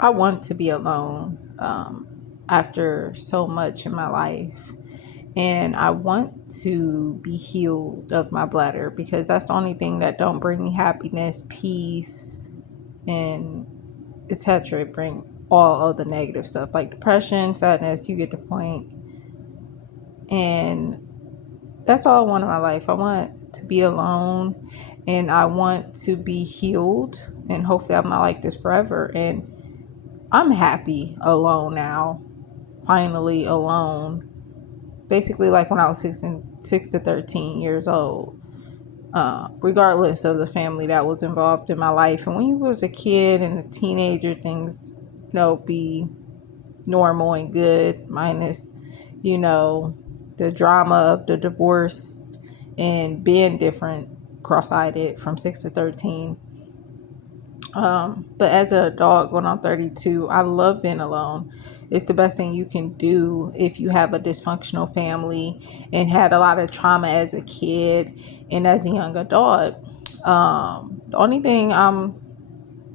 I want to be alone after so much in my life. And I want to be healed of my bladder because that's the only thing that don't bring me happiness, peace, and etc. It bring all of the negative stuff like depression, sadness. You get the point. And that's all I want in my life. I want to be alone, and I want to be healed, and hopefully I'm not like this forever. And I'm happy alone now, finally alone. Basically, like when I was 6 to 13 years old, regardless of the family that was involved in my life. And when you was a kid and a teenager, things, be normal and good, minus, you know, the drama of the divorce and being different, cross-eyed from 6 to 13. But as an adult, when I'm 32, I love being alone. It's the best thing you can do if you have a dysfunctional family and had a lot of trauma as a kid and as a young adult. The only thing I'm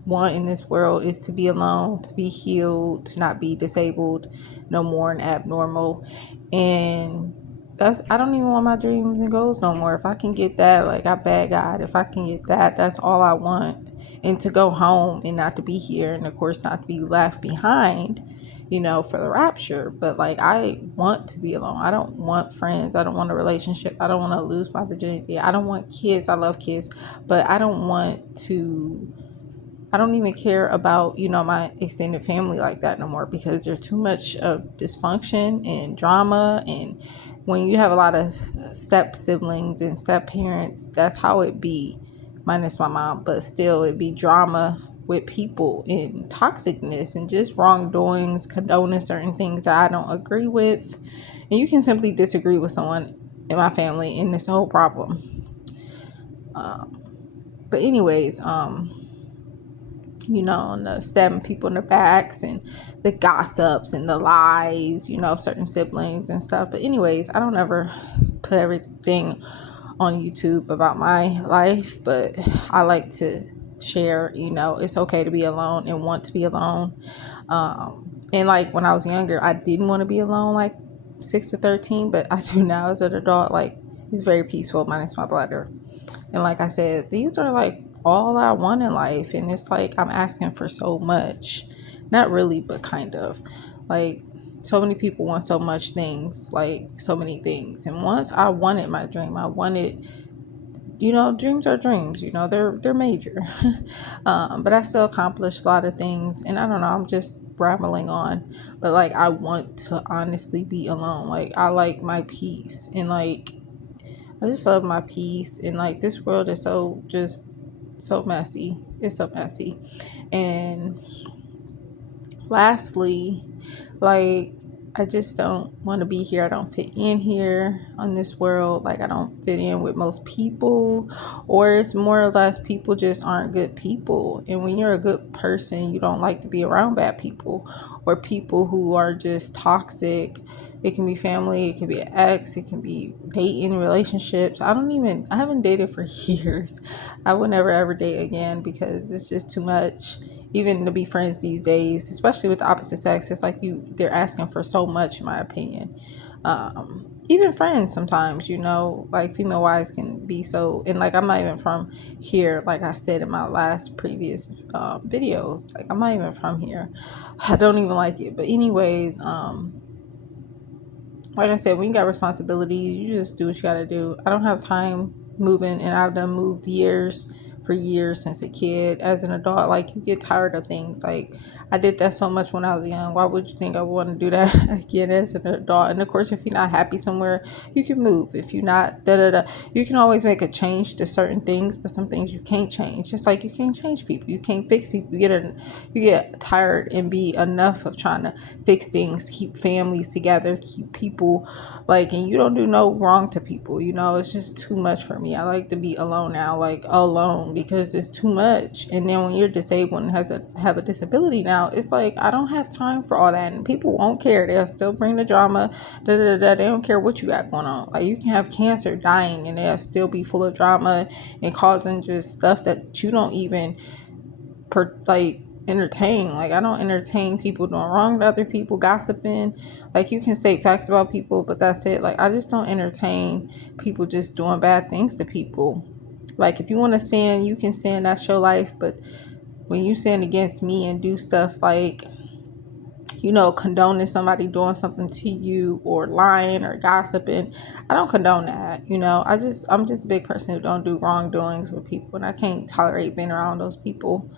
want in this world is to be alone, to be healed, to not be disabled no more and abnormal. And I don't even want my dreams and goals no more. If I can get that, like, I beg God, if I can get that, that's all I want. And to go home and not to be here, and of course not to be left behind, for the rapture. But like, I want to be alone. I don't want friends. I don't want a relationship. I don't want to lose my virginity. I don't want kids. I love kids, but I don't even care about, my extended family like that no more, because there's too much of dysfunction and drama. And when you have a lot of step siblings and step parents, that's how it be, minus my mom, but still it be drama with people and toxicness and just wrongdoings, condoning certain things that I don't agree with. And you can simply disagree with someone in my family and it's a whole problem. But anyways, and the stabbing people in the backs and the gossips and the lies, of certain siblings and stuff. But anyways, I don't ever put everything on YouTube about my life, but I like to share, it's okay to be alone and want to be alone. And like when I was younger, I didn't want to be alone like 6 to 13, but I do now as an adult. Like, it's very peaceful minus my bladder. And like I said, these are like all I want in life. And it's like I'm asking for so much. Not really, but kind of. Like, so many people want so much things, like so many things. And once I wanted my dream, I wanted, dreams are dreams, they're major. But I still accomplished a lot of things. And I don't know, I'm just rambling on. But like, I want to honestly be alone. Like, I like my peace. And like, I just love my peace. And like, this world is so messy. It's so messy. And lastly, like, I just don't want to be here. I don't fit in here on this world. Like, I don't fit in with most people, or it's more or less people just aren't good people. And when you're a good person, you don't like to be around bad people or people who are just toxic. It can be family, it can be an ex, it can be dating relationships. I haven't dated for years. I would never ever date again because it's just too much. Even to be friends these days, especially with the opposite sex, it's like they're asking for so much, in my opinion. Even friends sometimes, like female wives can be so, and like, I'm not even from here. Like I said in my last previous videos, like, I'm not even from here. I don't even like it. But anyways, like I said, when you got responsibilities, you just do what you gotta do. I don't have time moving, and I've done moved for years since a kid. As an adult, like, you get tired of things. Like, I did that so much when I was young. Why would you think I would want to do that again as an adult? And of course, if you're not happy somewhere, you can move. If you're not you can always make a change to certain things, but some things you can't change. Just like you can't change people, you can't fix people. You get tired and be enough of trying to fix things, keep families together, keep people, like, and you don't do no wrong to people. It's just too much for me. I like to be alone now, like alone, because it's too much. And then when you're disabled and have a disability now, it's like, I don't have time for all that. And people won't care. They'll still bring the drama. They don't care what you got going on. Like, you can have cancer, dying, and they'll still be full of drama and causing just stuff that you don't even like entertain. Like, I don't entertain people doing wrong to other people, gossiping. Like, you can state facts about people, but that's it. Like, I just don't entertain people just doing bad things to people. Like, if you want to sin, you can sin. That's your life. But when you sin against me and do stuff like, condoning somebody doing something to you or lying or gossiping, I don't condone that. I'm just a big person who don't do wrongdoings with people, and I can't tolerate being around those people,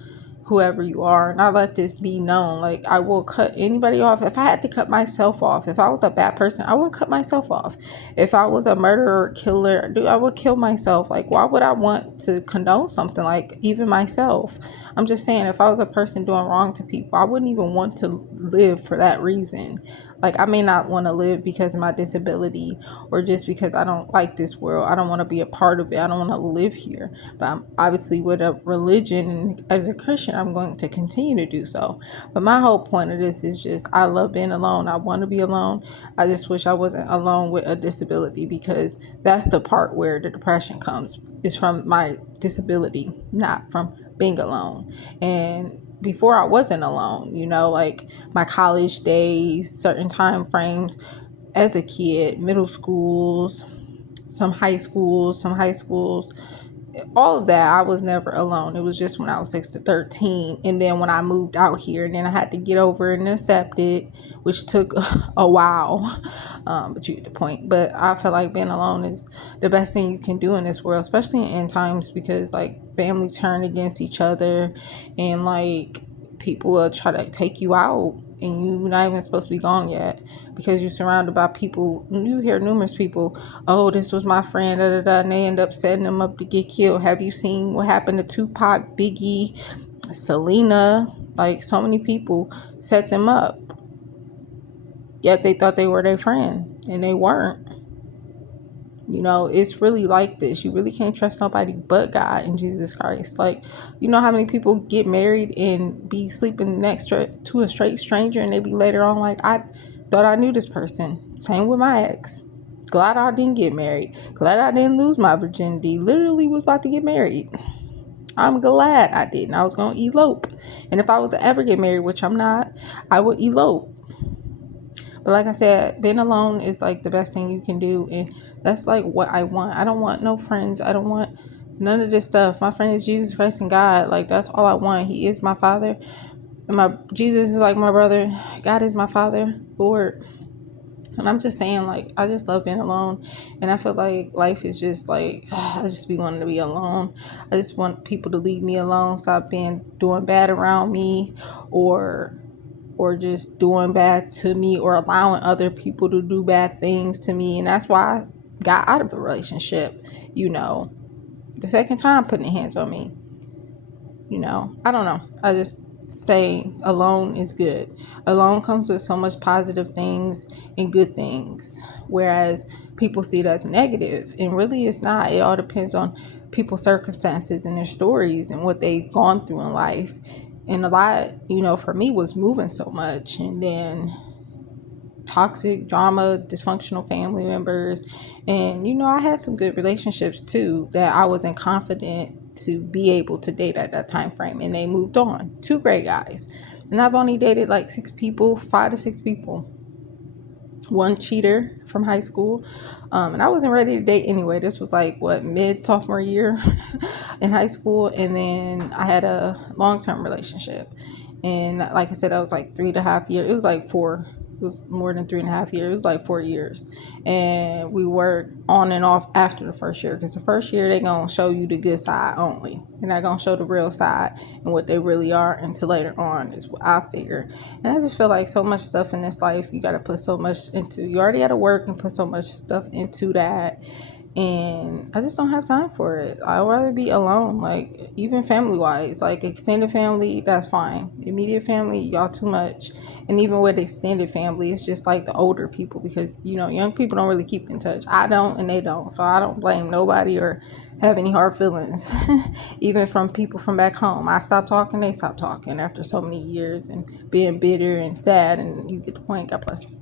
whoever you are. And I let this be known. Like, I will cut anybody off. If I had to cut myself off, if I was a bad person, I would cut myself off. If I was a murderer, killer, I would kill myself. Like, why would I want to condone something like even myself? I'm just saying, if I was a person doing wrong to people, I wouldn't even want to live for that reason. Like, I may not want to live because of my disability, or just because I don't like this world. I don't want to be a part of it. I don't want to live here. But I'm obviously, with a religion and as a Christian, I'm going to continue to do so. But my whole point of this is just, I love being alone. I want to be alone. I just wish I wasn't alone with a disability, because that's the part where the depression comes. It's from my disability, not from being alone. And before, I wasn't alone, like my college days, certain time frames as a kid, middle schools, some high schools, all of that, I was never alone. It was just when I was 6 to 13. And then when I moved out here, and then I had to get over it and accept it, which took a while. But you get the point. But I feel like being alone is the best thing you can do in this world, especially in end times, because like family turn against each other, and like people will try to take you out, and you're not even supposed to be gone yet, because you're surrounded by people. You hear numerous people, oh, this was my friend, da, da, da, and they end up setting them up to get killed. Have you seen what happened to Tupac, Biggie, Selena? Like, so many people set them up, yet they thought they were their friend, and they weren't. It's really like this. You really can't trust nobody but God and Jesus Christ. Like, how many people get married and be sleeping next to a straight stranger, and they be later on like, I thought I knew this person. Same with my ex. Glad I didn't get married. Glad I didn't lose my virginity. Literally was about to get married. I'm glad I didn't. I was going to elope. And if I was to ever get married, which I'm not, I would elope. But like I said, being alone is like the best thing you can do. And that's like what I want. I don't want no friends. I don't want none of this stuff. My friend is Jesus Christ and God. Like, that's all I want. He is my Father. And my Jesus is like my brother. God is my Father, Lord. And I'm just saying, like, I just love being alone. And I feel like life is just like, I just be wanting to be alone. I just want people to leave me alone. Stop doing bad around me, or just doing bad to me, or allowing other people to do bad things to me. And that's why I got out of a relationship, the second time putting hands on me. I don't know. I just say alone is good. Alone comes with so much positive things and good things, whereas people see it as negative, and really it's not. It all depends on people's circumstances and their stories and what they've gone through in life. And a lot, for me, was moving so much, and then toxic drama, dysfunctional family members. And I had some good relationships too that I wasn't confident to be able to date at that time frame, and they moved on. 2 great guys. And I've only dated like 6 people, 5 to 6 people. 1 cheater from high school. And I wasn't ready to date anyway. This was like mid sophomore year in high school. And then I had a long-term relationship. And like I said, that was like 3.5 years. It was like 4. It was more than 3.5 years. It was like 4 years. And we were on and off after the first year, because the first year they gonna show you the good side only. They're not gonna show the real side and what they really are until later on, is what I figure. And I just feel like so much stuff in this life, you gotta put so much into. You already gotta work and put so much stuff into that. And I just don't have time for it. I'd rather be alone, like, even family wise, like extended family, that's fine. Immediate family, y'all too much. And even with extended family, it's just like the older people, because young people don't really keep in touch. I don't, and they don't. So I don't blame nobody or have any hard feelings. Even from people from back home, I stopped talking, they stopped talking after so many years and being bitter and sad. And you get the point. God bless.